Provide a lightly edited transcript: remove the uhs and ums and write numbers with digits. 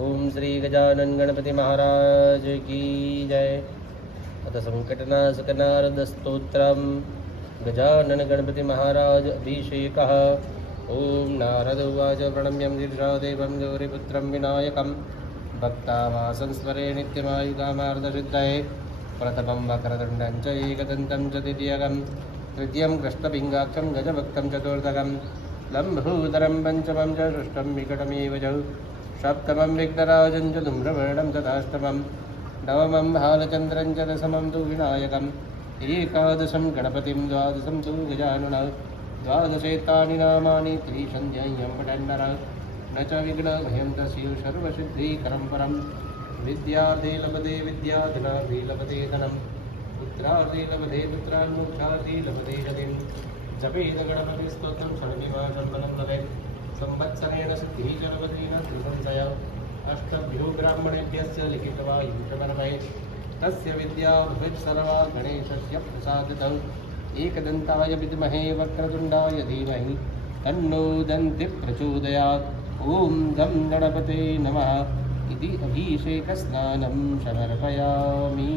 ओम श्री गजानन गणपति महाराज की जय। अथ संकटनाशकनारद स्तोत्रम गजानन गणपति महाराज अभिषेकः। ओम नारद उवाच प्रणम्यं दीर्घदेवं गौरीपुत्रं विनायकं भक्तावासंस्मरे नित्यमायुकामार्धसिद्धये प्रथमं वक्रतुण्डं च एकदन्तं च द्वितीयकं तृतीयं कृष्णपिङ्गाक्षं गजभक्तं चतुर्थकं लम्बोदरं पञ्चमं च षष्ठं विकटमेव च सप्तमं विघ्नराजं च धूम्रवर्णं तथाष्टमं नवमं भालचन्द्रं च दशमं तु विनायकम् एकादशं गणपतिं द्वादशं तु गजाननं द्वादशेतानि नामानि त्रिसन्ध्यं पठन्नरः न च विघ्नभयं तस्य सर्वसिद्धिकरं परं विद्यार्थे लभते विद्याधनार्थे लभते धनं पुत्रार्थे लभते पुत्रान् मोक्षार्थे लभते गतिं जपेत गणपतिस्तोत्रं षड्निवासं फलं लभेत् संवत्सरेण सिद्धिः च लभते न त्रिसंशय अष्टभ्यो ब्राह्मणेभ्यश्च लिखितवायुषमर्भये तस्य विद्या भवेत् सर्वा गणेशस्य प्रसादितौ एकदन्ताय विद्महे वक्रतुण्डाय धीमहि तन्नो दन्तिः प्रचोदयात्। ॐ गं गणपते नमः इति अभिषेकस्नानं समर्पयामि।